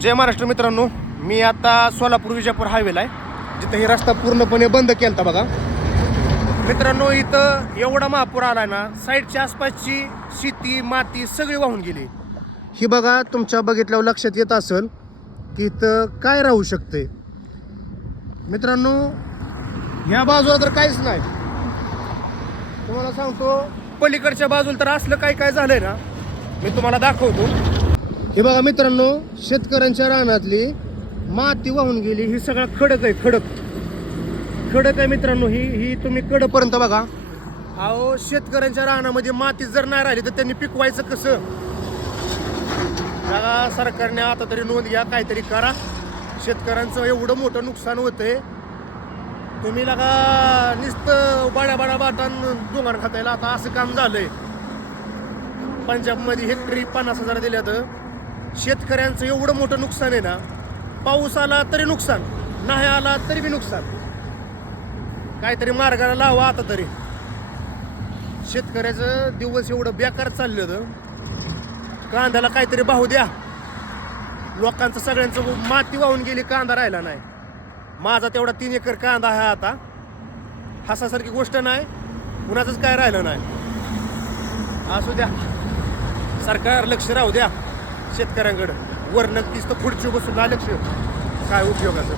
जय महाराष्ट्र मित्रांनो, मी आता सोलापूर विजापूर हायवेला आहे, जिथं हे रस्ता पूर्णपणे बंद केलता बघा मित्रांनो. इथं एवढा महापूर आला ना, साईडच्या आसपासची शेती माती सगळी वाहून गेली. ही बघा, तुमच्या बघितल्यावर लक्षात येत असेल की इथं काय राहू शकते मित्रांनो. ह्या बाजूला तर काहीच नाही, तुम्हाला सांगतो. पलीकडच्या बाजूला तर असलं काय काय झालंय ना, मी तुम्हाला दाखवतो. हे बघा मित्रांनो, शेतकऱ्यांच्या रानातली माती वाहून गेली. ही सगळं खडक आहे, खडक आहे मित्रांनो. ही तुम्ही कडपर्यंत बघा. अहो, शेतकऱ्यांच्या रानामध्ये माती जर नाही राहिली तर त्यांनी पिकवायचं कसं? बघा, सरकारने आता तरी नोंद घ्या, काहीतरी करा. शेतकऱ्यांचं एवढं मोठं नुकसान होतंय. तुम्ही लगा नुसतं बड्या बाटान दुंगार खातायला. आता असं काम झालंय. पंजाबमध्ये हेक्टरी 50,000 दिल्या तर शेतकऱ्यांचं एवढं मोठं नुकसान आहे ना. पाऊस आला तरी नुकसान, नाही आला तरी बी नुकसान. काहीतरी मार्गाला लावा आता तरी. शेतकऱ्याचं दिवस एवढं बेकार चाललं होतं. कांद्याला काहीतरी भाव द्या. लोकांचं सगळ्यांचं माती वाहून गेली, कांदा राहिला नाही. माझा तेवढा 3 एकर कांदा आहे आता. हसासारखी गोष्ट नाही, कुणाचंच काय राहिलं नाही. असू द्या, सरकार लक्ष राहू द्या शेतकऱ्यांकडं. वर नक्कीच तर पुढची बसून लक्ष, काय उपयोगाचं.